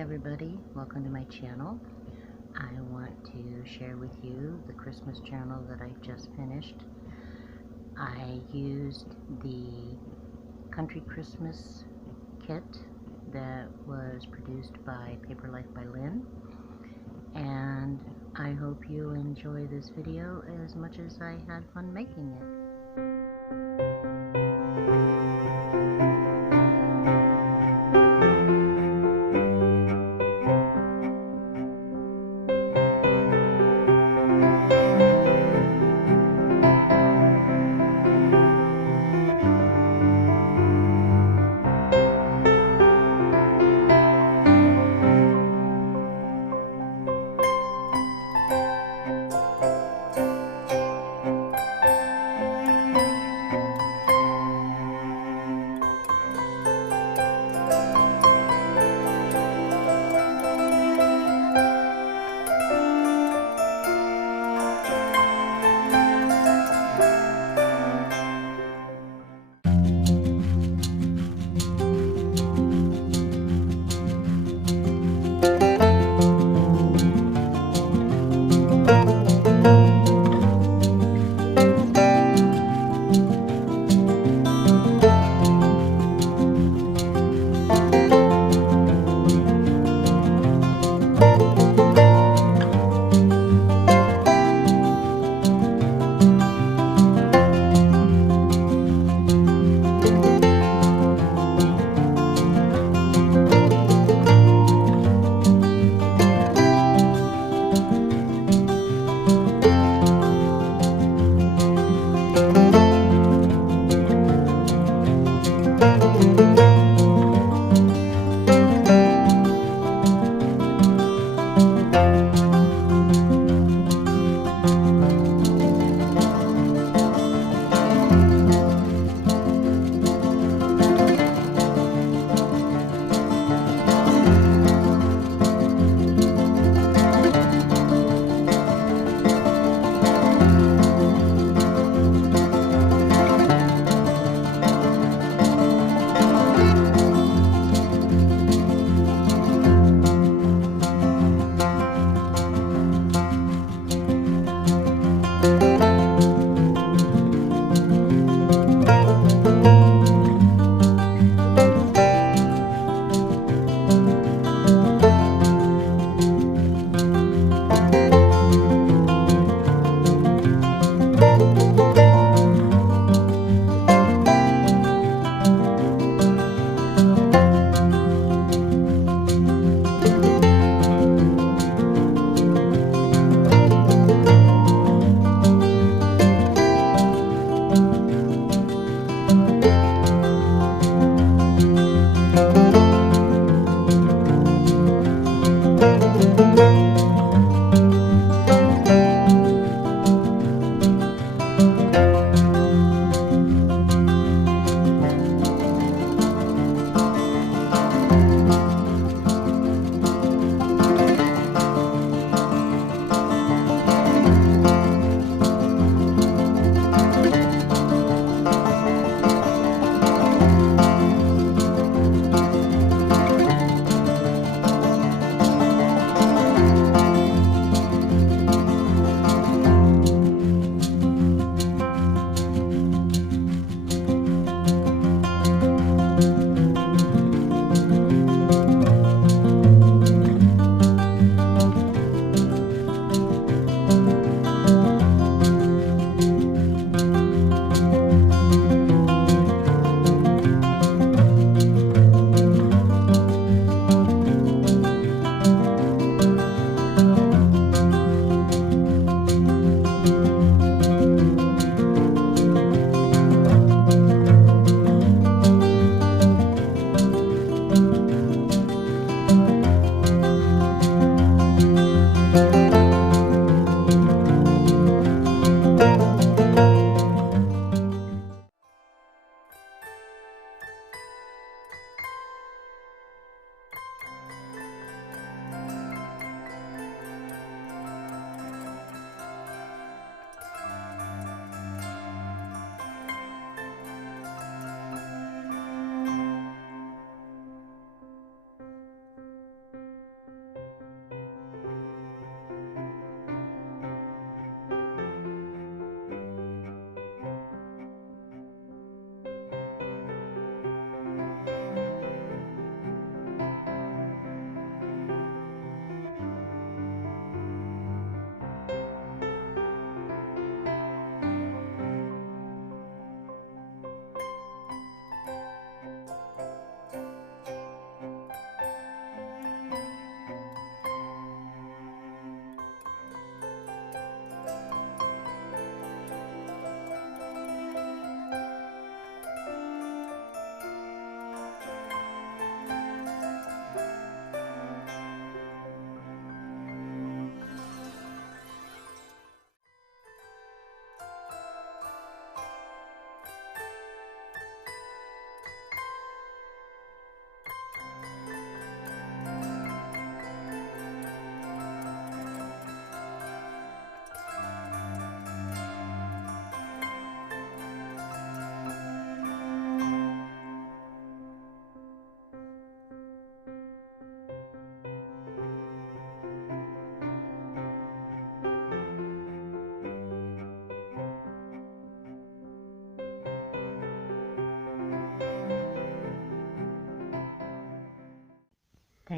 everybody, welcome to my channel. I want to share with you the Christmas journal that I just finished. I used the Country Christmas kit that was produced by Paper Life by Lynn, and I hope you enjoy this video as much as I had fun making it.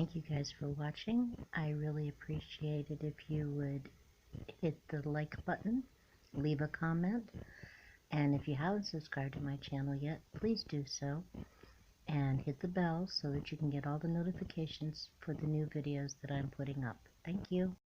Thank you guys for watching. I really appreciate it if you would hit the like button, leave a comment, and if you haven't subscribed to my channel yet, please do so, and hit the bell so that you can get all the notifications for the new videos that I'm putting up. Thank you.